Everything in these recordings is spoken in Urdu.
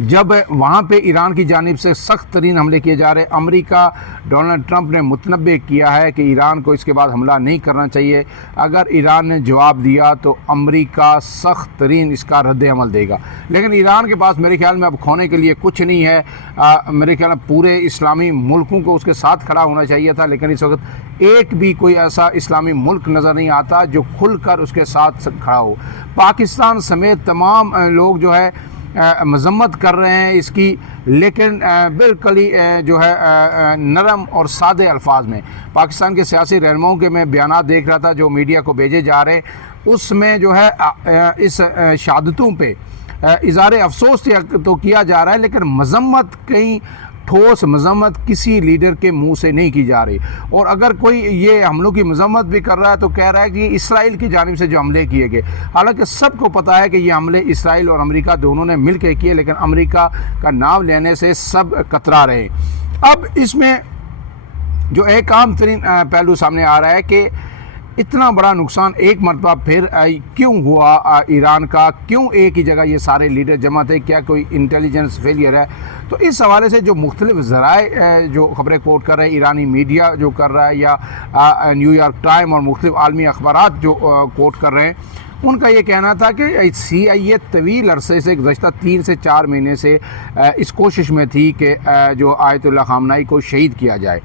جب وہاں پہ ایران کی جانب سے سخت ترین حملے کیے جا رہے ہیں، امریکہ ڈونلڈ ٹرمپ نے متنبع کیا ہے کہ ایران کو اس کے بعد حملہ نہیں کرنا چاہیے، اگر ایران نے جواب دیا تو امریکہ سخت ترین اس کا رد عمل دے گا۔ لیکن ایران کے پاس میرے خیال میں اب کھونے کے لیے کچھ نہیں ہے، میرے خیال میں پورے اسلامی ملکوں کو اس کے ساتھ کھڑا ہونا چاہیے تھا، لیکن اس وقت ایک بھی کوئی ایسا اسلامی ملک نظر نہیں آتا جو کھل کر اس کے ساتھ کھڑا ہو۔ پاکستان سمیت تمام لوگ جو ہے مذمت کر رہے ہیں اس کی، لیکن بالکل ہی جو ہے نرم اور سادے الفاظ میں پاکستان کے سیاسی رہنماؤں کے میں بیانات دیکھ رہا تھا جو میڈیا کو بھیجے جا رہے ہیں، اس میں جو ہے اس شہادتوں پہ اظہار افسوس تو کیا جا رہا ہے، لیکن مذمت کہیں ٹھوس مذمت کسی لیڈر کے منہ سے نہیں کی جا رہی۔ اور اگر کوئی یہ حملوں کی مذمت بھی کر رہا ہے تو کہہ رہا ہے کہ اسرائیل کی جانب سے جو حملے کیے گئے، حالانکہ سب کو پتہ ہے کہ یہ حملے اسرائیل اور امریکہ دونوں نے مل کے کیے، لیکن امریکہ کا نام لینے سے سب کترا رہے۔ اب اس میں جو ایک عام ترین پہلو سامنے آ رہا ہے کہ اتنا بڑا نقصان ایک مرتبہ پھر کیوں ہوا ایران کا، کیوں ایک ہی جگہ یہ سارے لیڈر جمع تھے، کیا کوئی انٹیلیجنس فیلئر ہے؟ تو اس حوالے سے جو مختلف ذرائع جو خبریں کوٹ کر رہے ہیں، ایرانی میڈیا جو کر رہا ہے یا نیو یارک ٹائم اور مختلف عالمی اخبارات جو کوٹ کر رہے ہیں، ان کا یہ کہنا تھا کہ CIA طویل عرصے سے گزشتہ 3 سے 4 مہینے سے اس کوشش میں تھی کہ جو آیت اللہ خامنائی کو شہید کیا جائے،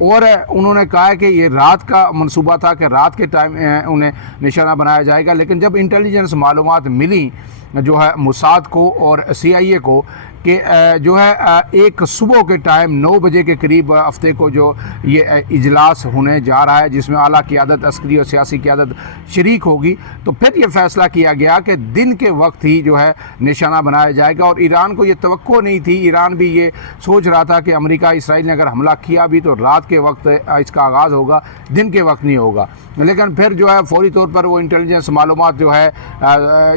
اور انہوں نے کہا کہ یہ رات کا منصوبہ تھا کہ رات کے ٹائم انہیں نشانہ بنایا جائے گا، لیکن جب انٹیلیجنس معلومات ملی جو ہے موساد کو اور CIA کو کہ جو ہے ایک صبح کے ٹائم 9 بجے کے قریب ہفتے کو جو یہ اجلاس ہونے جا رہا ہے جس میں اعلیٰ قیادت، عسکری اور سیاسی قیادت شریک ہوگی، تو پھر یہ فیصلہ کیا گیا کہ دن کے وقت ہی جو ہے نشانہ بنایا جائے گا۔ اور ایران کو یہ توقع نہیں تھی، ایران بھی یہ سوچ رہا تھا کہ امریکہ اسرائیل نے اگر حملہ کیا بھی تو رات کے وقت اس کا آغاز ہوگا، دن کے وقت نہیں ہوگا، لیکن پھر جو ہے فوری طور پر وہ انٹیلیجنس معلومات جو ہے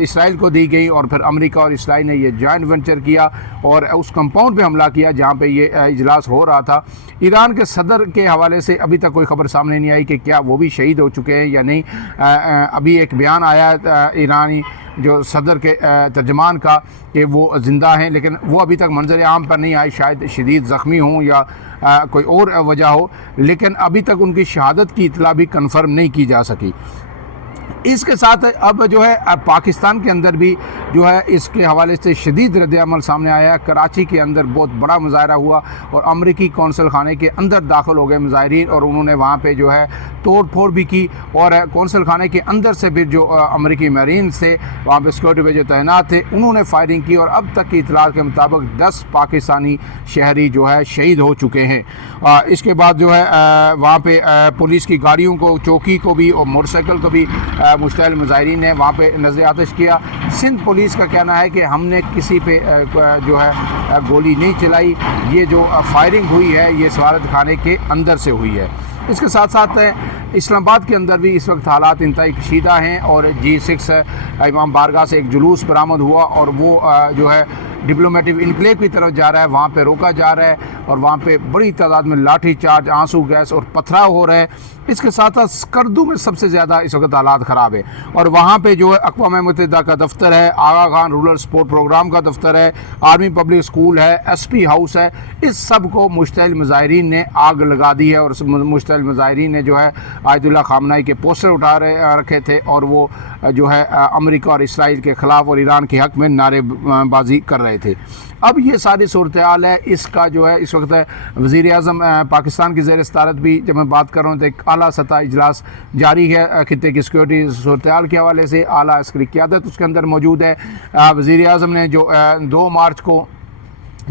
اسرائیل کو دی گئی، اور پھر امریکہ اور اسرائیل نے یہ جوائنٹ وینچر کیا اور اس کمپاؤنڈ پہ حملہ کیا جہاں پہ یہ اجلاس ہو رہا تھا۔ ایران کے صدر کے حوالے سے ابھی تک کوئی خبر سامنے نہیں آئی کہ کیا وہ بھی شہید ہو چکے ہیں یا نہیں۔ ابھی ایک بیان آیا ایرانی جو صدر کے ترجمان کا کہ وہ زندہ ہیں، لیکن وہ ابھی تک منظر عام پر نہیں آئی، شاید شدید زخمی ہوں یا کوئی اور وجہ ہو، لیکن ابھی تک ان کی شہادت کی اطلاع بھی کنفرم نہیں کی جا سکی۔ اس کے ساتھ اب جو ہے پاکستان کے اندر بھی جو ہے اس کے حوالے سے شدید رد عمل سامنے آیا ہے۔ کراچی کے اندر بہت بڑا مظاہرہ ہوا اور امریکی قونصل خانے کے اندر داخل ہو گئے مظاہرین، اور انہوں نے وہاں پہ جو ہے توڑ پھوڑ بھی کی، اور قونصل خانے کے اندر سے بھی جو امریکی میرینز تھے وہاں پہ سیکورٹی پہ جو تعینات تھے انہوں نے فائرنگ کی، اور اب تک کی اطلاعات کے مطابق 10 پاکستانی شہری جو ہے شہید ہو چکے ہیں۔ اس کے بعد جو ہے وہاں پہ پولیس کی گاڑیوں کو، چوکی کو بھی اور موٹر سائیکل کو بھی مشتعل مظاہرین نے وہاں پہ نظر آتش کیا۔ سندھ پولیس کا کہنا ہے کہ ہم نے کسی پہ جو ہے گولی نہیں چلائی، یہ جو فائرنگ ہوئی ہے یہ سفارت خانے کے اندر سے ہوئی ہے۔ اس کے ساتھ ساتھ اسلام آباد کے اندر بھی اس وقت حالات انتہائی کشیدہ ہیں، اور G6 امام بارگاہ سے ایک جلوس برآمد ہوا اور وہ جو ہے ڈپلومیٹک انکلیو کی طرف جا رہا ہے، وہاں پہ روکا جا رہا ہے، اور وہاں پہ بڑی تعداد میں لاٹھی چارج، آنسو گیس اور پتھراؤ ہو رہا ہے۔ اس کے ساتھ ساتھ اسکردو میں سب سے زیادہ اس وقت حالات خراب ہے، اور وہاں پہ جو ہے اقوام متحدہ کا دفتر ہے، آغا خان رورل سپورٹ پروگرام کا دفتر ہے، آرمی پبلک اسکول ہے، SP ہاؤس ہے، اس سب کو مشتعل مظاہرین نے آگ لگا دی ہے، اور مشتعل مظاہرین نے جو ہے آیت اللہ خامنائی کے پوسٹر اٹھا رکھے تھے، اور وہ جو ہے امریکہ اور اسرائیل کے خلاف اور ایران کے حق میں نعرے بازی کر رہے تھے۔ اب یہ ساری صورتحال ہے، اس کا جو ہے اس وقت وزیر اعظم پاکستان کی زیر صدارت بھی جب میں بات کر رہا ہوں تو ایک اعلیٰ سطح اجلاس جاری ہے خطے کی سیکورٹی صورتحال کے حوالے سے، اعلیٰ عسکری قیادت اس کے اندر موجود ہے۔ وزیر اعظم نے جو 2 مارچ کو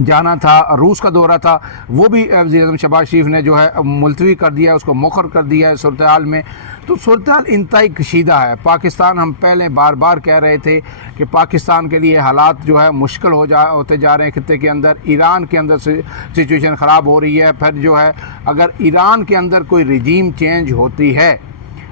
جانا تھا، روس کا دورہ تھا، وہ بھی وزیر اعظم شہباز شریف نے جو ہے ملتوی کر دیا ہے، اس کو مؤخر کر دیا ہے صورتحال میں۔ تو صورتحال انتہائی کشیدہ ہے۔ پاکستان، ہم پہلے بار بار کہہ رہے تھے کہ پاکستان کے لیے حالات جو ہے مشکل ہوتے جا رہے ہیں خطے کے اندر، ایران کے اندر سچویشن خراب ہو رہی ہے، پھر جو ہے اگر ایران کے اندر کوئی رجیم چینج ہوتی ہے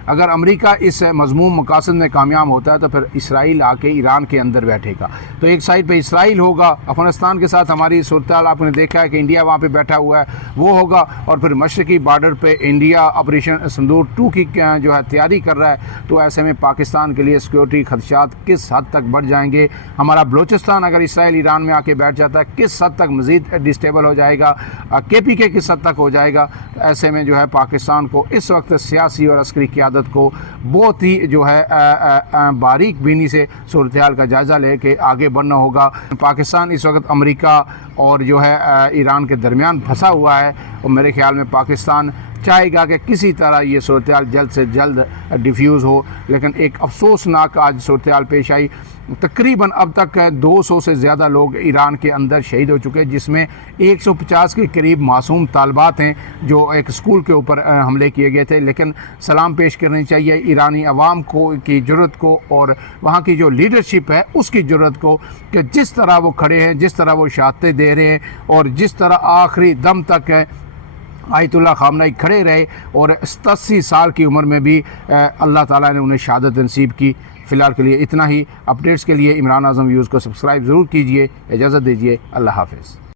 اگر امریکہ اس مضموم مقاصد میں کامیاب ہوتا ہے تو پھر اسرائیل آ کے ایران کے اندر بیٹھے گا. تو ایک سائڈ پہ اسرائیل ہوگا, افغانستان کے ساتھ ہماری صورتحال آپ نے دیکھا ہے کہ انڈیا وہاں پہ بیٹھا ہوا ہے, وہ ہوگا, اور پھر مشرقی بارڈر پہ انڈیا آپریشن سندور 2 کی جو ہے تیاری کر رہا ہے. تو ایسے میں پاکستان کے لیے سیکورٹی خدشات کس حد تک بڑھ جائیں گے. ہمارا بلوچستان اگر اسرائیل ایران میں آ کے بیٹھ جاتا ہے کس حد تک مزید ڈسٹیبل ہو جائے گا, KPK کس حد تک ہو جائے گا. ایسے میں جو ہے پاکستان کو اس وقت سیاسی اور عسکری قیادت کو بہت ہی جو ہے باریک بینی سے صورتحال کا جائزہ لے کے آگے بڑھنا ہوگا. پاکستان اس وقت امریکہ اور جو ہے ایران کے درمیان پھنسا ہوا ہے, اور میرے خیال میں پاکستان چاہے گا کہ کسی طرح یہ صورتحال جلد سے جلد ڈیفیوز ہو. لیکن ایک افسوسناک آج صورتحال پیش آئی. تقریباً اب تک 200 سے زیادہ لوگ ایران کے اندر شہید ہو چکے, جس میں 150 کے قریب معصوم طالبات ہیں جو ایک اسکول کے اوپر حملے کیے گئے تھے. لیکن سلام پیش کرنی چاہیے ایرانی عوام کو کی جرأت کو, اور وہاں کی جو لیڈرشپ ہے اس کی جرأت کو, کہ جس طرح وہ کھڑے ہیں, جس طرح وہ شہادتیں دے رہے ہیں, اور جس طرح آخری دم تک آیت اللہ خامنہئی کھڑے رہے, اور 87 سال کی عمر میں بھی اللہ تعالیٰ نے انہیں شہادت نصیب کی. فی الحال کے لیے اتنا ہی. اپڈیٹس کے لیے عمران اعظم ویوز کو سبسکرائب ضرور کیجئے. اجازت دیجئے. اللہ حافظ.